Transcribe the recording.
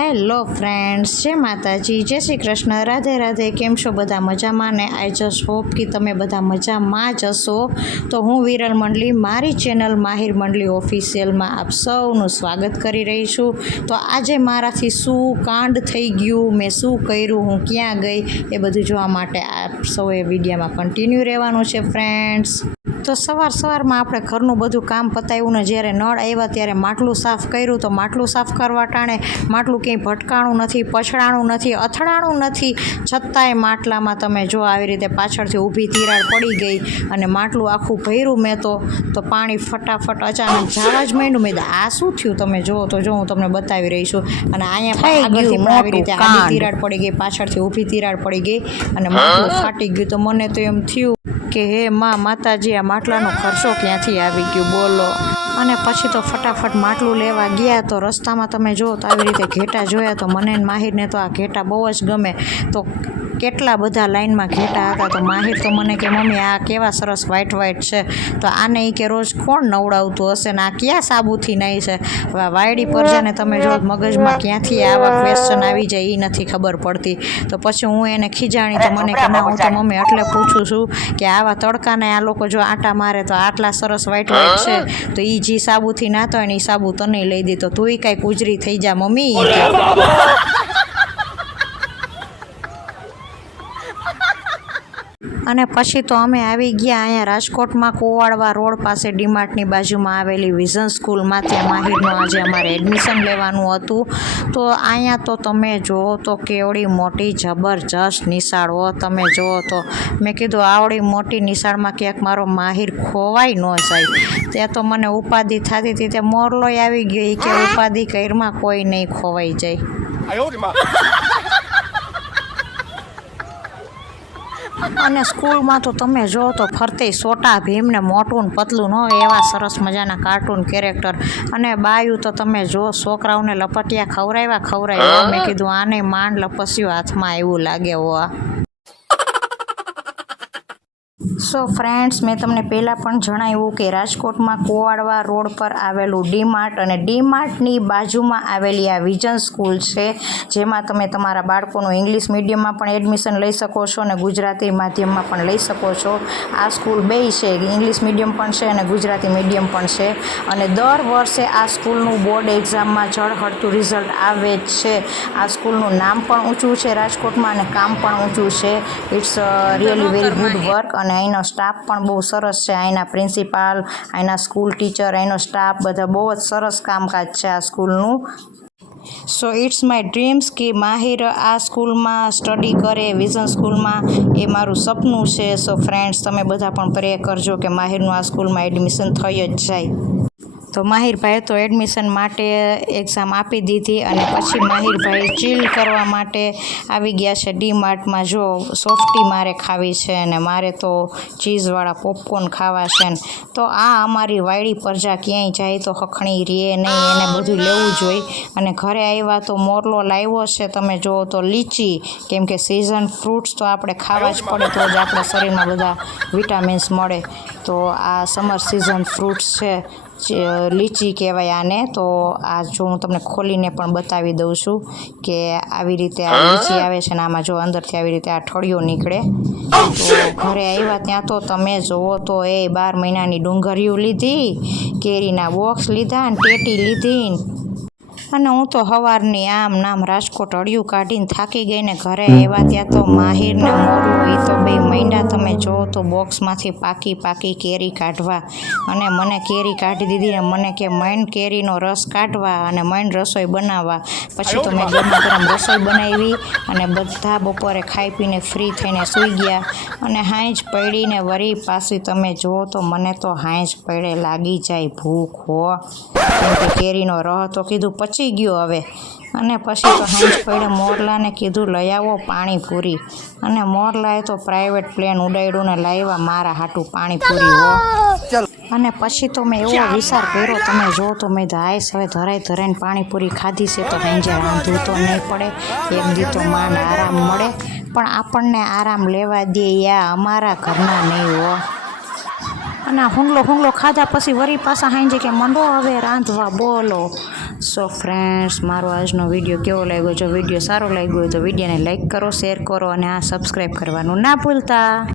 Hello friends જય માતાજી. જય શ્રી કૃષ્ણ. રાધે રાધે. કેમ છો બધા મજામાં? ને આઈ જસ્ટ હોપ કે તમે બધા મજામાં જ હશો. તો હું વિરલ મંડલી, મારી ચેનલ માહિર મંડલી ઓફિશિયલમાં આપ સૌનું સ્વાગત કરી રહી છું. તો આજે મારાથી શું કાંડ થઈ ગયું, મેં શું કર્યું, હું ક્યાં ગઈ, એ બધું જોવા માટે આપ સૌએ વિડીયામાં કન્ટિન્યુ રહેવાનું છે ફ્રેન્ડ્સ તો સવાર સવારમાં આપણે ઘરનું બધું કામ પતાવ્યું ને જ્યારે નળ આવ્યા ત્યારે માટલું સાફ કર્યું તો માટલું સાફ કરવા ટાણે માટલું ક્યાંય ભટકાણું નથી પછડાણું નથી અથડાણું નથી. છતાંય માટલામાં તમે જો આવી રીતે પાછળથી ઊભી તિરાડ પડી ગઈ અને માટલું આખું ભર્યું મેં તો તો પાણી ફટાફટ અચાનક જવા જ માંડ્યું. મેં આ શું થયું તમે જુઓ તો જો હું તમને બતાવી રહી છું. અને અહીંયા આગળથી પણ આવી રીતે આડી તિરાડ પડી ગઈ પાછળથી ઊભી તિરાડ પડી ગઈ અને માટલું ફાટી ગયું. તો મને તો એમ થયું કે હે માં, માતાજી, આ માટલાનો ખર્ચો ક્યાંથી આવી ગયો? બોલો. અને પછી તો ફટાફટ માટલું લેવા ગયા તો રસ્તામાં તમે જો તો આવી રીતે ઘેટા જોયા તો મને માહિરને તો આ ઘેટા બહુ જ ગમે. તો કેટલા બધા લાઈનમાં ઘેટા હતા? તો માહિર તો મને કે, મમ્મી, આ કેવા સરસ વ્હાઈટ વ્હાઈટ છે. તો આને એ કે, રોજ કોણ નવડાવતું હશે ને આ ક્યાં સાબુથી નહીં છે? વાયડી પર છે ને તમે જો મગજમાં ક્યાંથી આવા ક્વેશ્ચન આવી જાય એ નથી ખબર પડતી. તો પછી હું એને ખીજાણી તો મને કે ના હું તો મમ્મી, એટલે પૂછું છું કે આવા તડકાને આ લોકો જો આટા મારે તો આટલા સરસ વ્હાઈટ વ્હાઈટ છે? તો એ જે સાબુથી નાતો હોય ને એ સાબુ તને લઈ દીધો તું એ કાંઈક ઉજરી થઈ જા, મમ્મી ઈ કે. અને પછી તો અમે આવી ગયા અહીંયા રાજકોટમાં કોવાડવા રોડ પાસે ડીમાર્ટની બાજુમાં આવેલી વિઝન સ્કૂલમાં ત્યાં માહિરનું આજે અમારે એડમિશન લેવાનું હતું. તો અહીંયા તો તમે જુઓ તો કેવડી મોટી જબરજસ્ત નિશાળ. હો તમે જુઓ તો મેં કીધું આવડી મોટી નિશાળમાં ક્યાંક મારો માહિર ખોવાઈ ન જાય. ત્યાં તો મને ઉપાધિ થતી હતી. તે મોરલોય આવી ગયો. કે ઉપાધિ કઈરમાં કોઈ નહીં ખોવાઈ જાય. અને સ્કૂલમાં તો તમે જો તો ફરતે સોટા ભીમને મોટું પતલું ન હોય એવા સરસ મજાના કાર્ટૂન કેરેક્ટર અને બાયું તો તમે જો છોકરાઓને લપટિયા ખવડાવ્યા ખવડાવ્યા. મેં કીધું, આને માંડ લપસ્યું હાથમાં એવું લાગે હો. સો ફ્રેન્ડ્સ મેં તમને પહેલાં પણ જણાવ્યું કે રાજકોટમાં કોવાડવા રોડ પર આવેલું ડીમાર્ટ અને ડીમાર્ટની બાજુમાં આવેલી આ વિઝન સ્કૂલ છે જેમાં તમે તમારા બાળકોનું ઇંગ્લિશ મીડિયમમાં પણ એડમિશન લઈ શકો છો અને ગુજરાતી માધ્યમમાં પણ લઈ શકો છો. આ સ્કૂલ બેય છે ઇંગ્લિશ મીડિયમ પણ છે અને ગુજરાતી મીડિયમ પણ છે. અને દર વર્ષે આ સ્કૂલનું બોર્ડ એક્ઝામમાં ઝળહળતું રિઝલ્ટ આવે જ છે. આ સ્કૂલનું નામ પણ ઊંચું છે રાજકોટમાં અને કામ પણ ઊંચું છે. It's really very good work અને અહીંનો સ્ટાફ પણ બહુ સરસ છે. અહીંના પ્રિન્સિપાલ અહીંના સ્કૂલ ટીચર અહીંનો સ્ટાફ બધા બહુ જ સરસ કામકાજ છે આ સ્કૂલનું સો ઇટ્સ માય ડ્રીમ્સ કે માહિર આ સ્કૂલમાં સ્ટડી કરે વિઝન સ્કૂલમાં એ મારું સપનું છે. સો ફ્રેન્ડ્સ તમે બધા પણ પ્રે કરજો કે માહિરનું આ સ્કૂલમાં એડમિશન થઈ જ જાય. તો માહિરભાઈએ તો એડમિશન માટે એક્ઝામ આપી દીધી અને પછી માહિરભાઈ ચીલ કરવા માટે આવી ગયા છે ડી માર્ટમાં જો સોફ્ટી મારે ખાવી છે અને મારે તો ચીઝવાળા પોપકોર્ન ખાવા છે ને, તો આ અમારી વાયડી પ્રજા ક્યાંય જાય તો હખણી રહે નહીં, એને બધું લેવું જોઈએ. અને ઘરે આવ્યા તો મોરલો લાવ્યો છે, તમે જુઓ તો લીચી, કેમ કે સિઝન ફ્રૂટ્સ તો આપણે ખાવા જ પડે, તો જ આપણા શરીરમાં બધા વિટામિન્સ મળે. તો આ સમર સિઝન ફ્રૂટ્સ છે લીચી કહેવાય આને, તો આ જો હું તમને ખોલીને પણ બતાવી દઉં છું કે આવી રીતે આ લીચી આવે છે ને આમાં જો અંદરથી આવી રીતે આ ઠળિયો નીકળે. તો ઘરે આવ્યા ત્યાં તો તમે જુઓ તો એ બાર મહિનાની ડુંગળીઓ લીધી, કેરીના બોક્સ લીધા ને ટેટી લીધી ને અને હું તો સવારની આમ નામ રાજકોટ અડિયું કાઢીને થાકી ગઈને ઘરે આવ્યા ત્યાં તો માહિરને મોરું એ તો બે મહિના તમે જો તો બોક્સમાંથી પાકી પાકી કેરી કાઢવા. અને મને કેરી કાઢી દીધી ને મને કે મૈન કેરીનો રસ કાઢવા અને મૈન રસોઈ બનાવવા. પછી તો મેં ગરમા ગરમ રસોઈ બનાવી અને બધા બપોરે ખાઈ પીને ફ્રી થઈને સૂઈ ગયા. અને હાંજ પડીને વરી પાછી તમે જુઓ તો મને તો હાંજ પડે લાગી જાય ભૂખ હો. કેરીનો રહ તો કીધું પચી ગયો હવે. અને પછી તો હંસ પડે મોરલાને કીધું લઈ આવો પાણીપુરી અને મોરલાએ તો પ્રાઇવેટ પ્લેન ઉડાડ્યું ને લાવ્યા મારા હાટું પાણીપુરી હો. અને પછી તો મેં એવો વિચાર કર્યો તમે જો તો મેં હાઈસ હવે ધરાઈ ધરાઈને પાણીપુરી ખાધી છે તો સાંજે રાંધવું તો નહીં પડે. એક દી તો માન આરામ મળે. પણ આપણને આરામ લેવા દે યા અમારા ઘરના નહીં હો. અને હુંગલો હુંગલો ખાધા પછી વરી પાછા હાંજે કે મંડો હવે રાંધવા બોલો. સો ફ્રેન્ડ્સ મારો આજનો વીડિયો કેવો લાગ્યો? જો વીડિયો સારો લાગ્યો હોય તો વિડીયોને લાઈક કરો શેર કરો અને આ સબસ્ક્રાઈબ કરવાનું ના ભૂલતા.